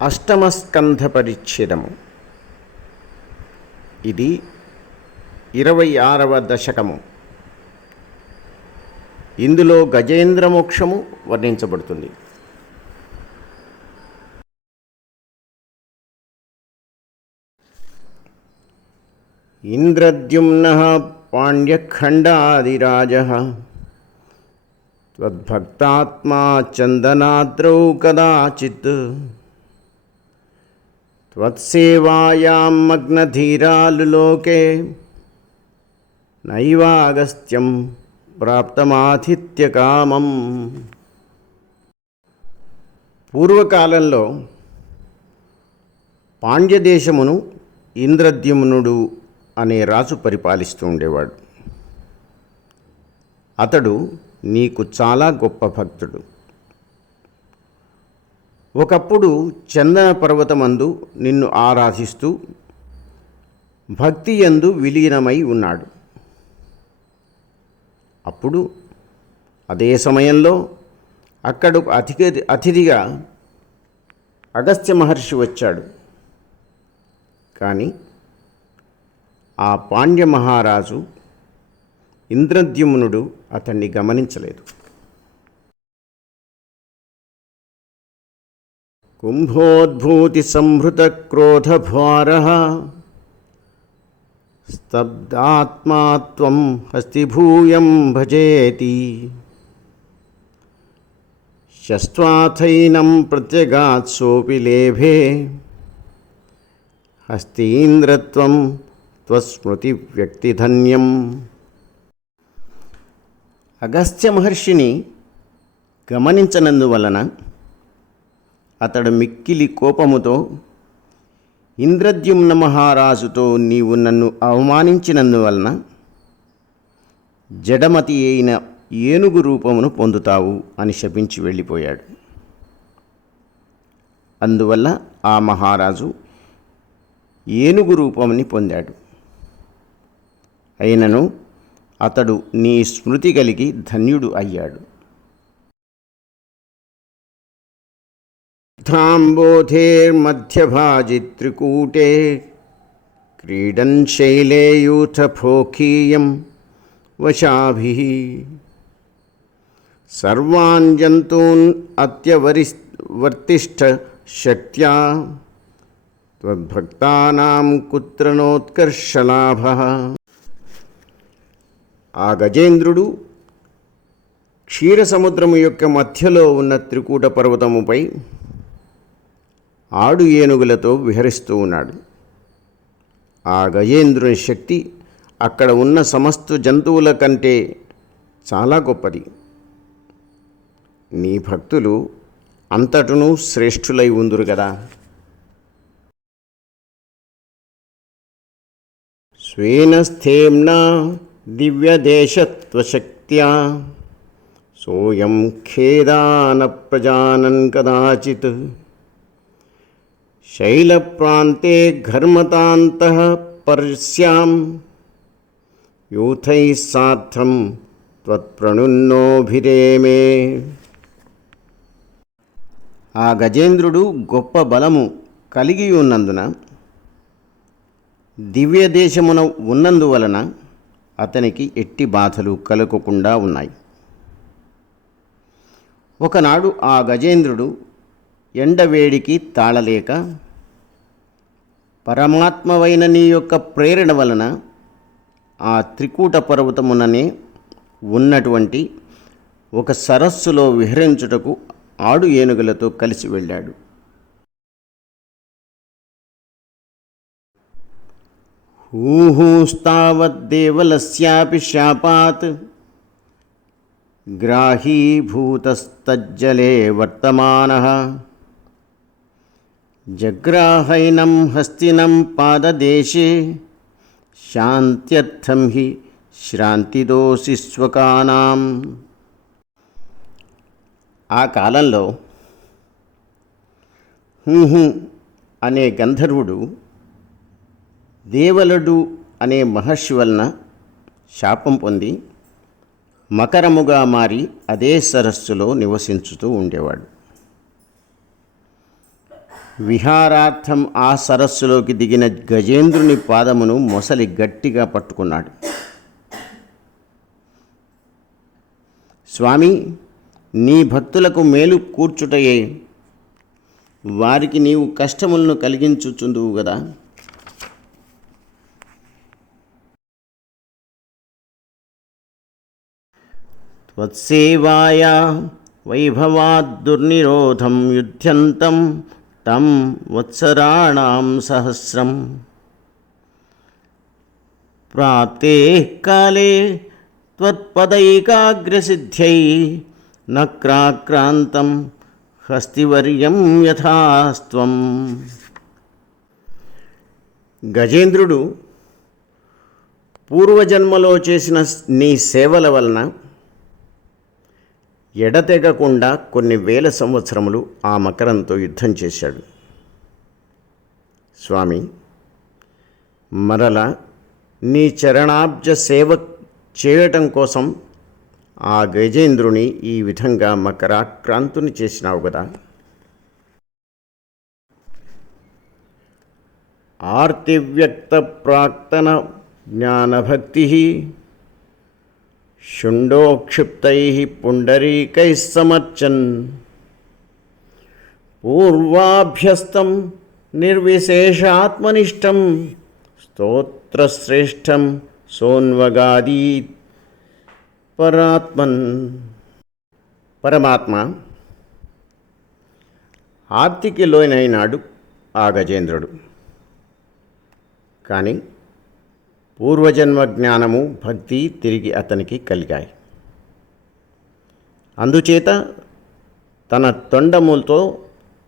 అష్టమస్కంధ పరిచ్ఛేదము. ఇది 26వ దశకము. ఇందులో గజేంద్ర మోక్షము వర్ణించబడుతుంది. ఇంద్రద్యుమ్నః పాండ్యఖండాదిరాజః త్వద్భక్తాత్మా చందనాద్రౌ కదాచిత్ త్వత్సేవాయాం మగ్నధీరాలులోకే నైవాగస్త్యం ప్రాప్తమాతిథ్యకామం. పూర్వకాలంలో పాండ్యదేశమును ఇంద్రద్యుమ్నుడు అనే రాజు పరిపాలిస్తూ ఉండేవాడు. అతడు నీకు చాలా గొప్ప భక్తుడు. ఒకప్పుడు చందన పర్వతమందు నిన్ను ఆరాధిస్తూ భక్తి యందు విలీనమై ఉన్నాడు. అప్పుడు అదే సమయంలో అక్కడకు అతిథిగా అగస్త్య మహర్షి వచ్చాడు. కానీ ఆ పాండ్య మహారాజు ఇంద్రద్యుమ్నుడు అతన్ని గమనించలేదు. కుంభోద్భూతి సంహృత క్రోధభారః స్తబ్దాత్మాత్వం హస్తిభూయం భజేతి శస్త్వాథైనం ప్రత్యగాత్సోపి లేభే హస్తీంద్రత్వం త్వస్మృతి వ్యక్తిధన్యం. అగస్త్య మహర్షిని గమనించనందువలన అతడు మిక్కిలి కోపముతో ఇంద్రద్యుమ్న మహారాజుతో నీవు నన్ను అవమానించినందువలన జడమతి అయిన ఏనుగు రూపమును పొందుతావు అని శపించి వెళ్ళిపోయాడు. అందువల్ల ఆ మహారాజు ఏనుగు రూపముని పొందాడు. అయినను అతడు నీ స్మృతి కలిగి ధన్యుడు అయ్యాడు. ధాంబోధేర్మధ్యభాజి త్రికూటే క్రీడన్ శైలే యూథఫోకీయం వశాభిః సర్వాన్ జంతూన్ అత్యవర్తిష్ఠ శక్త్యా త్వద్భక్తానాం కుత్ర నోత్కర్షలాభః. ఆ గజేంద్రుడు క్షీరసముద్రము యొక్క మధ్యలో ఉన్న త్రికూట పర్వతముపై ఆడు ఏనుగులతో విహరిస్తూ ఉన్నాడు. ఆ గజేంద్రుని శక్తి అక్కడ ఉన్న సమస్త జంతువుల కంటే చాలా గొప్పది. నీ భక్తులు అంతటను శ్రేష్ఠులై ఉందురు కదా. స్వేన స్థేమ్నా దివ్యదేశత్వశక్త్యా సోయం ఖేదాన ప్రజానన్ కదాచిత్ శైలప్రాంతే ఘర్మతాంతః పర్శ్యాం యూథైః సార్థం త్వత్ప్రణున్నోభిరేమే. ఆ గజేంద్రుడు గొప్ప బలము కలిగి ఉన్నందున దివ్యదేశమున ఉన్నందువలన అతనికి ఎట్టి బాధలు కలగకుండా ఉన్నాయి. ఒకనాడు ఆ గజేంద్రుడు ఎండవేడికి తాళలేక పరమాత్మవైన నీ యొక్క ప్రేరణ వలన ఆ త్రికూట పర్వతముననే ఉన్నటువంటి ఒక సరస్సులో విహరించుటకు ఆడు ఏనుగులతో కలిసి వెళ్ళాడు. హూహూస్తావద్దేవలస్యాపి శాపాత్ గ్రాహీభూతస్తజ్జలే వర్తమానః జగ్రాహైనం హస్తినం పాదదేశే శాంత్యర్థం హి శ్రాంతిదోషిస్వకానాం. ఆ కాలంలో హూహు అనే గంధర్వుడు దేవలుడు అనే మహర్షి వలన శాపం పొంది మకరముగా మారి అదే సరస్సులో నివసించుతూ ఉండేవాడు. విహారార్థం ఆ సరస్సులోకి దిగిన గజేంద్రుని పాదమును మొసలి గట్టిగా పట్టుకున్నాడు. స్వామి, నీ భక్తులకు మేలు కూర్చుటయే, వారికి నీవు కష్టములను కలిగించుచుందువు గదా. త్వత్సేవాయా వైభవాద్ దుర్నిరోధం యుధ్యంతం తం వత్సరాణాం సహస్రం ప్రాప్తే కాలే త్వత్పదైకాగ్రసిద్ధ్యై నక్రాక్రాంతం హస్తివర్యం యథాస్త్వం. గజేంద్రుడు పూర్వజన్మలో చేసిన నీ సేవల వలన ఎడతెగకుండా కొన్ని వేల సంవత్సరములు ఆ మకరంతో యుద్ధం చేశాడు. స్వామి, మరల నీ చరణాబ్జ సేవ చేయటం కోసం ఆ గజేంద్రుని ఈ విధంగా మకరాక్రాంతుని చేసినావు కదా. ఆర్తివ్యక్త ప్రాక్తన జ్ఞానభక్తి శుండోక్షిప్తై పుండరీకై సమర్చన్ పూర్వాభ్యస్తం నిర్విశేషాత్మనిష్టం స్తోత్రశ్రేష్టం సోన్వగాదీత్ పరమాత్మ ఆర్తికి లోనైనాడు ఆ గజేంద్రుడు. కానీ పూర్వజన్మ జ్ఞానము, భక్తి తిరిగి అతనికి కలిగాయి. అందుచేత తన తొండములతో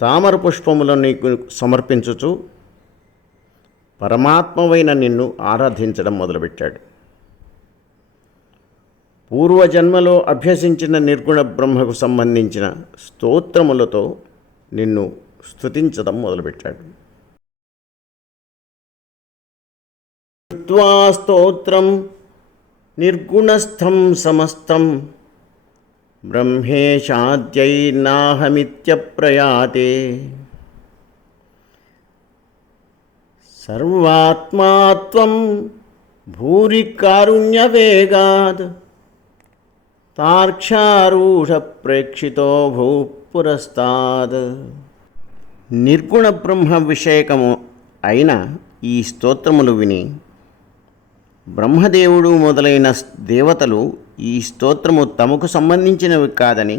తామర పుష్పములను నీకు సమర్పించుచు పరమాత్మవైన నిన్ను ఆరాధించడం మొదలుపెట్టాడు. పూర్వజన్మలో అభ్యసించిన నిర్గుణ బ్రహ్మకు సంబంధించిన స్తోత్రములతో నిన్ను స్తుతించడం మొదలుపెట్టాడు. స్తోత్రం నిర్గుణస్థం సమస్తం బ్రహ్మేశాద్యైర్నాహమిత్యప్రయాతే సర్వాత్మాత్వం భూరి కారుణ్యవేగాద్ తార్క్షారూఢ ప్రేక్షితో భూపురస్తాద్. నిర్గుణ బ్రహ్మ విషయకము అయిన ఈ స్తోత్రములు విని బ్రహ్మదేవుడు మొదలైన దేవతలు ఈ స్తోత్రము తమకు సంబంధించినవి కాదని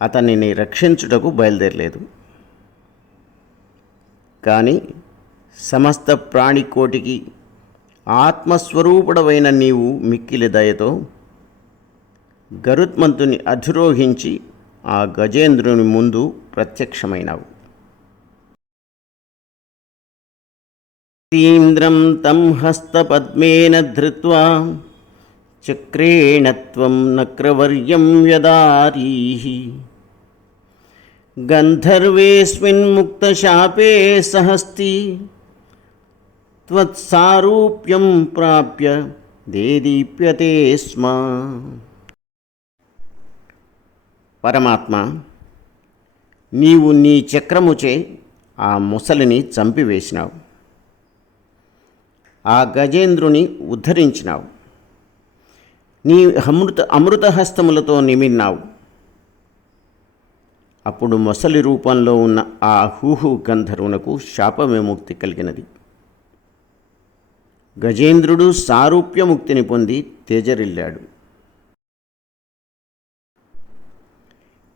అతనిని రక్షించుటకు బయలుదేరలేదు. కానీ సమస్త ప్రాణికోటికి ఆత్మస్వరూపుడవైన నీవు మిక్కిలి దయతో గరుత్మంతుని అధిరోహించి ఆ గజేంద్రుని ముందు ప్రత్యక్షమైనావు. తీంద్రం తం హస్తపద్మేన ధృత్వా చక్రేణ త్వం నక్రవర్యం వ్యదారీః గంధర్వేస్మిన్ ముక్తశాపే సహస్తి త్వత్సారూప్యం ప్రాప్య దేదీప్యతే స్మ. పరమాత్మ, నీవు నీ చక్రముచే ఆ ముసలిని చంపివేసినావు, ఆ గజేంద్రుని ఉద్ధరించినావు, నీ అమృత హస్తములతో నిమిన్నావు. అప్పుడు మొసలి రూపంలో ఉన్న ఆ హూహు గంధర్వునకు శాప విముక్తి కలిగినది. గజేంద్రుడు సారూప్యముక్తిని పొంది తేజరిల్లాడు.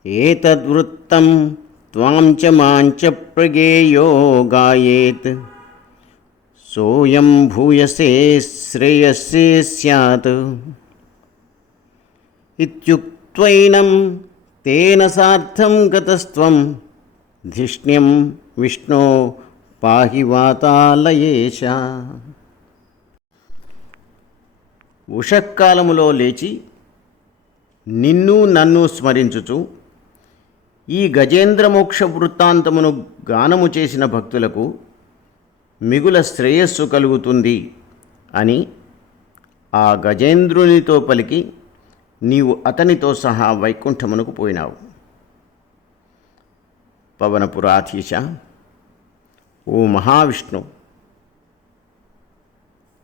ఏతద్వృత్తం త్వాం చ మాంచ ప్రగేయో గాయేత్ సోయం భూయసే శ్రేయస్సే స్యాత్ ఇత్యుక్త్వైనం తేన సార్థం గతస్త్వం ధిష్ణ్యం విష్ణో పాహి వాతాలయేశ. ఉషకాలములో లేచి నిన్ను నన్ను స్మరించుచు ఈ గజేంద్రమోక్ష వృత్తాంతమును గానము చేసిన భక్తులకు మిగుల శ్రేయస్సు కలుగుతుంది అని ఆ గజేంద్రునితో పలికి నీవు అతనితో సహా వైకుంఠమునకు పోయినావు. పవనపురాధీశ, ఓ మహావిష్ణు,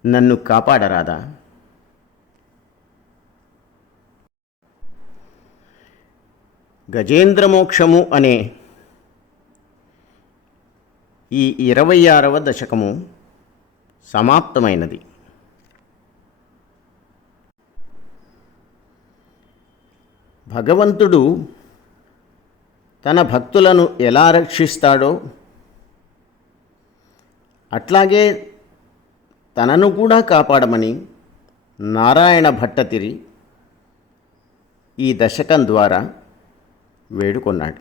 నన్ను కాపాడరాదా? గజేంద్రమోక్షము అనే ఈ 26వ దశకము సమాప్తమైనది. భగవంతుడు తన భక్తులను ఎలా రక్షిస్తాడో అట్లాగే తనను కూడా కాపాడమని నారాయణ భట్టతిరి ఈ దశకం ద్వారా వేడుకొన్నాడు.